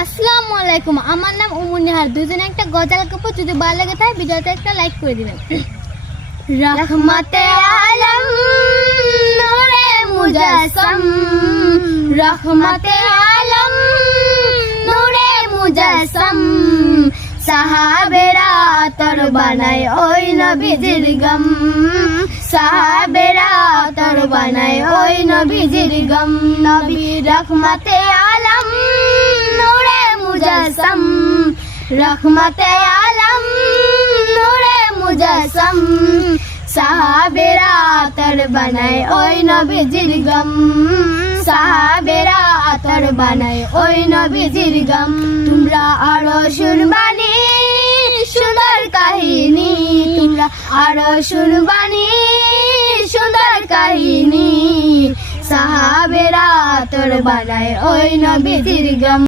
আসসালামু আলাইকুম, আমার নাম উমুনিহার। দুজনে একটা গজাল কাপড়, যদি ভালো লাগে তাই ভিডিওতে একটা লাইক করে দিবেন। রহমতে আলম নূরে মুজাসসাম, রহমতে আলম নূরে মুজাসসাম, সাহাবেরা তোর বানায় ওই নবীজির গম, সাহাবেরা তোর বানায় ওই নবীজির গম। নবী রহমতে আলম নূরে মুজাসসাম, রহমতে আলম নূরে মুজাসসাম, সাহাবেরা তোর বানায় ওই নবীজির গম, সাহাবেরা তোর বানায় ওই নবীজির গম। তোমরা আরো শুনবানি সুন্দর কাহিনী, তোমরা আরো শুনবানি সুন্দর কাহিনী, সাহাবেরা তোর বানায় ওই নবীজির গম।